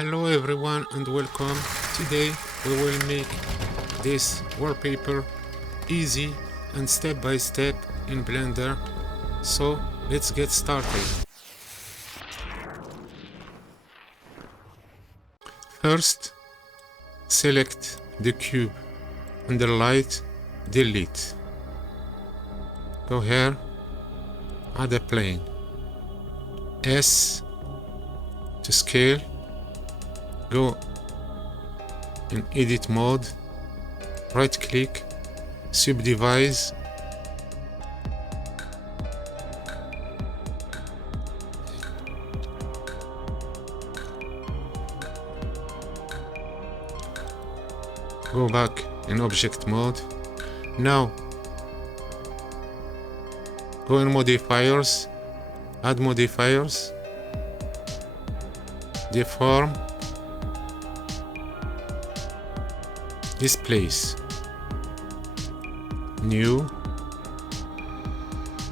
Hello everyone and welcome. Today we will make this wallpaper easy and step by step in Blender. So let's get started. First, select the cube under light, delete. Go here, add a plane. S to scale. Go in edit mode, right click, subdivide, go back in object mode. Now go in modifiers, add modifiers, deform, displace, new,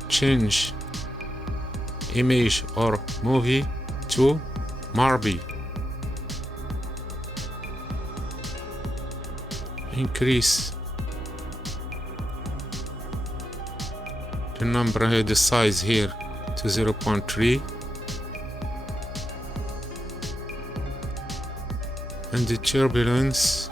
change image or movie to Marby, increase the number here, the size here to 0.3, and the turbulence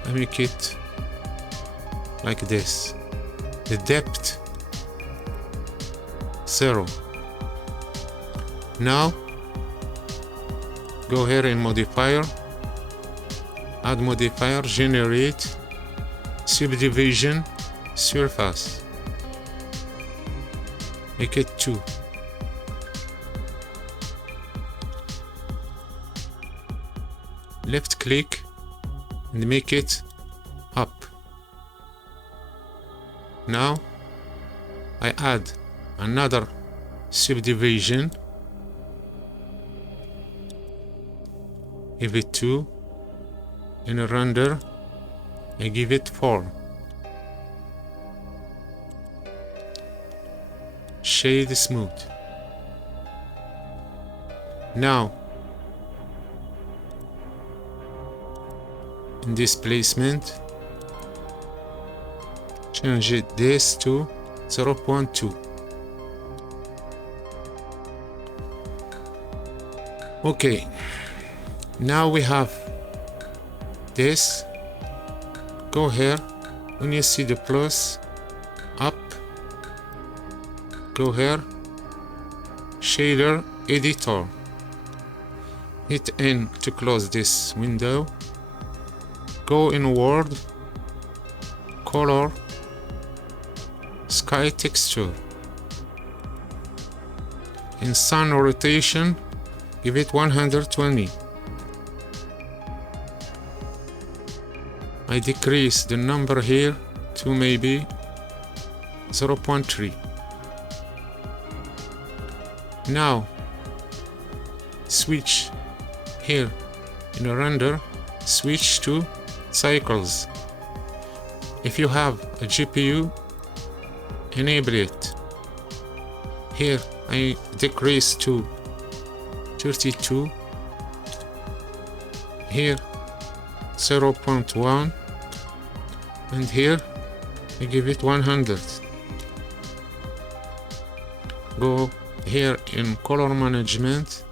I make it like this. The depth 0. Now go here in modifier, add modifier, generate subdivision surface, make it 2. Left click and make it up. Now I add another subdivision, give it 2. In a render I give it 4. Shade smooth. Now in displacement change this to 0.2. Okay, now we have this. Go here, when you see the plus, up, go here, shader editor, hit N to close this window. Go in world, color, sky texture. In sun rotation, give it 120. I decrease the number here to maybe 0.3. Now switch here in a render, switch to cycles. If you have a GPU, enable it. Here I decrease to 32, here 0.1, and here I give it 100. Go here in color management,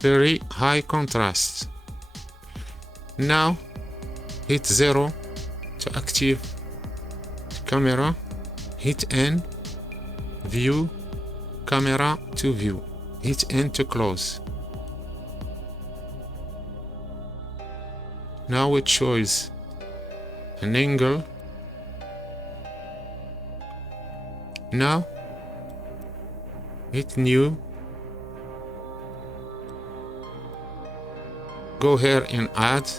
very high contrast. Now hit 0 to active the camera, hit N, view, camera to view, hit N to close. Now it shows an angle. Now hit new, go here and add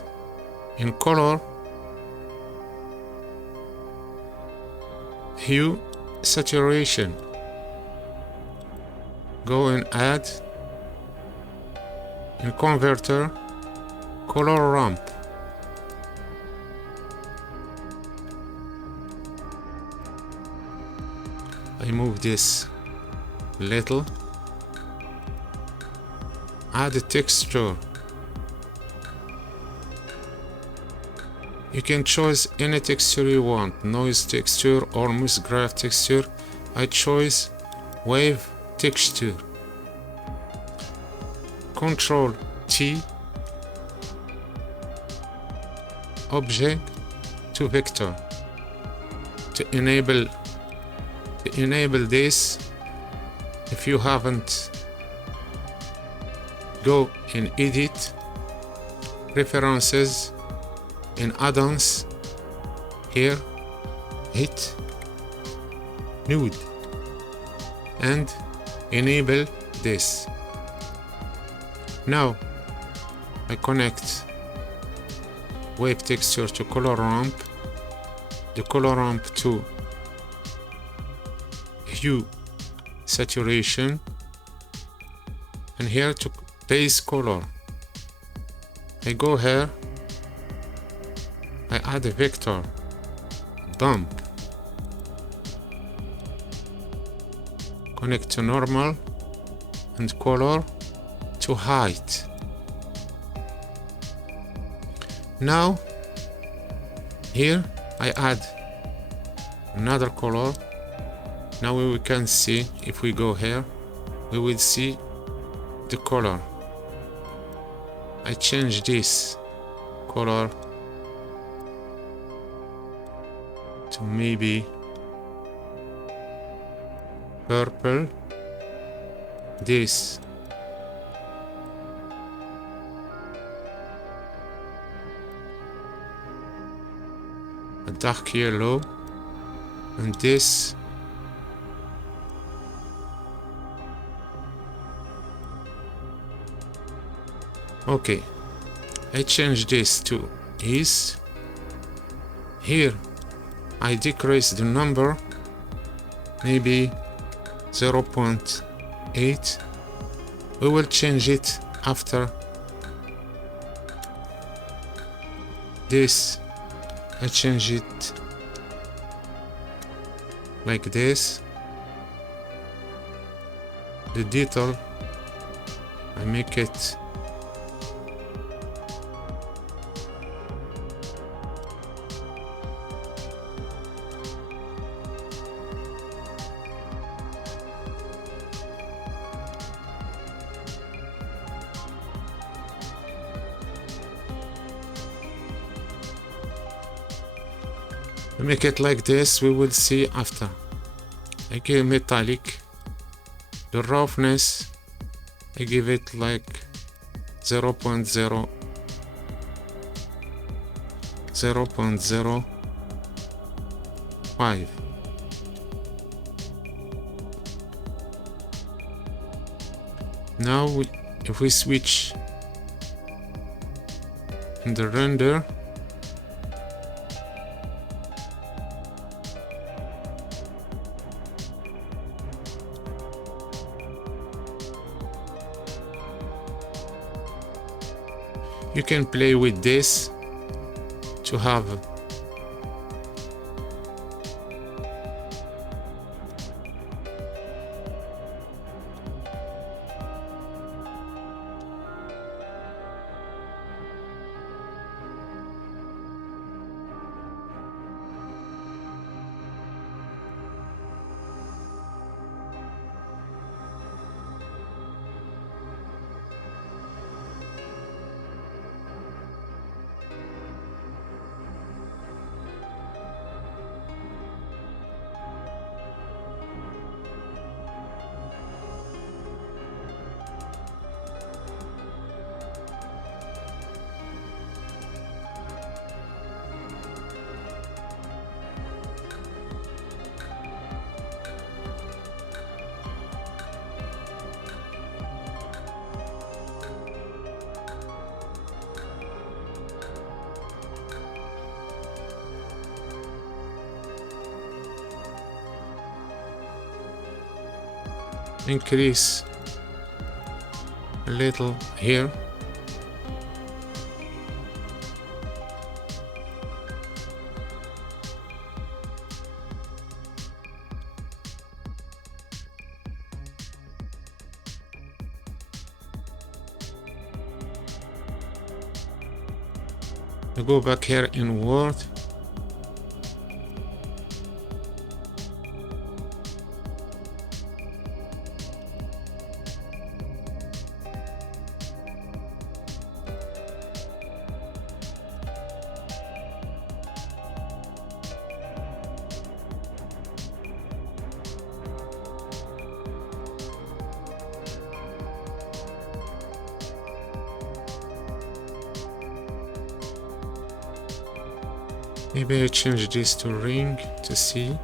in color, hue, saturation, go and add in converter, color ramp, I move this little. Add a texture. You can choose any texture you want, noise texture or musgraph texture. I choose wave texture. Control T, object to vector. To enable this, if you haven't, go in edit, preferences, in add-ons, here hit nude and enable this. Now I connect wave texture to color ramp, the color ramp to hue saturation, and here to base color. I go here, I add a vector bump, connect to normal and color to height. Now here I add another color. Now we can see, if we go here, we will see the color. I change this color to maybe purple, this a dark yellow, and this okay. I change this to is. Here I decrease the number, maybe 0.8. We will change it after. This I change it like this. The detail I make it like this. We will see after. I give metallic. The roughness I give it like 0.05. Now if we switch in the render, you can play with this to have increase a little here. I go back here in Word. Maybe I change this to ring to see.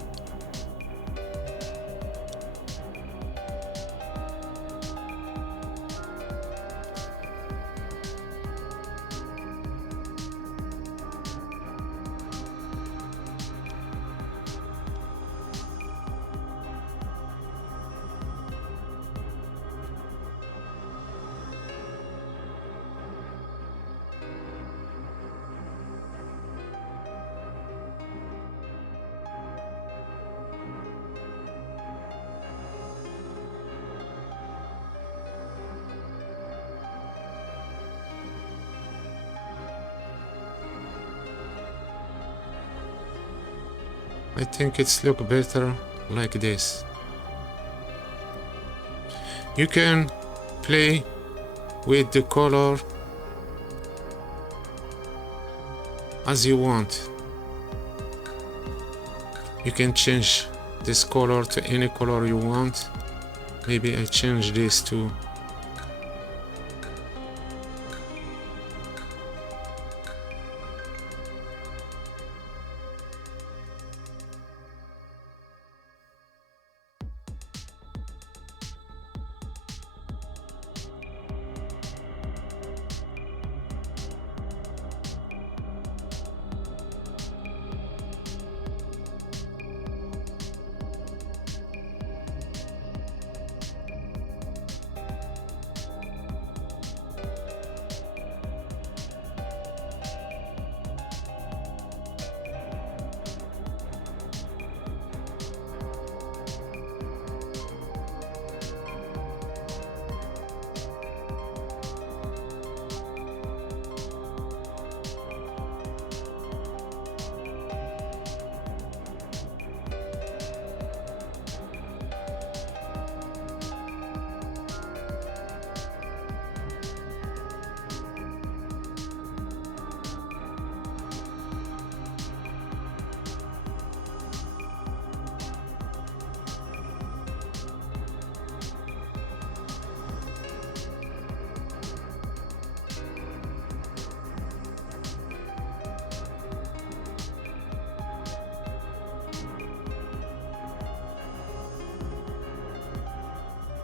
I think it's look better like this. You can play with the color as you want. You can change this color to any color you want. Maybe I change this to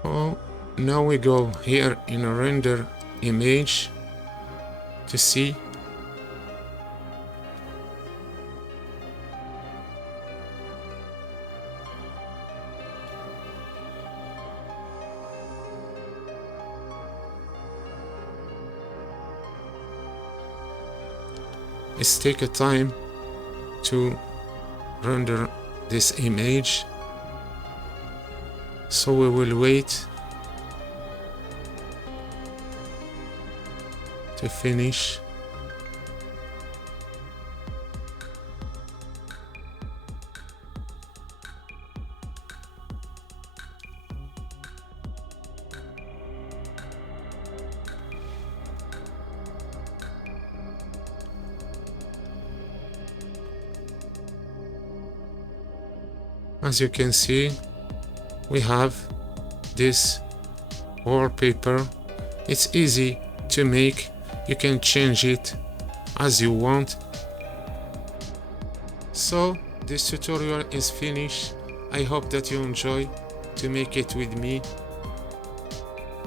oh, now we go here in a render image to see. It's take a time to render this image, so we will wait to finish. As you can see, we have this wallpaper. It's easy to make. You can change it as you want. So this tutorial is finished. I hope that you enjoy to make it with me.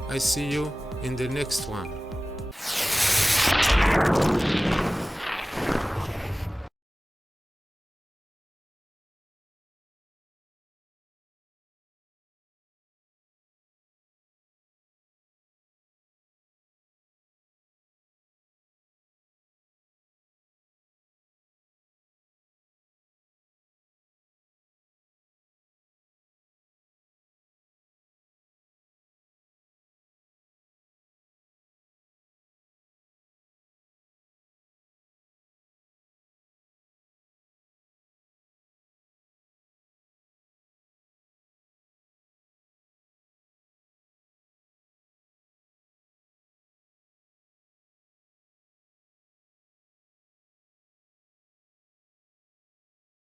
I see you in the next one.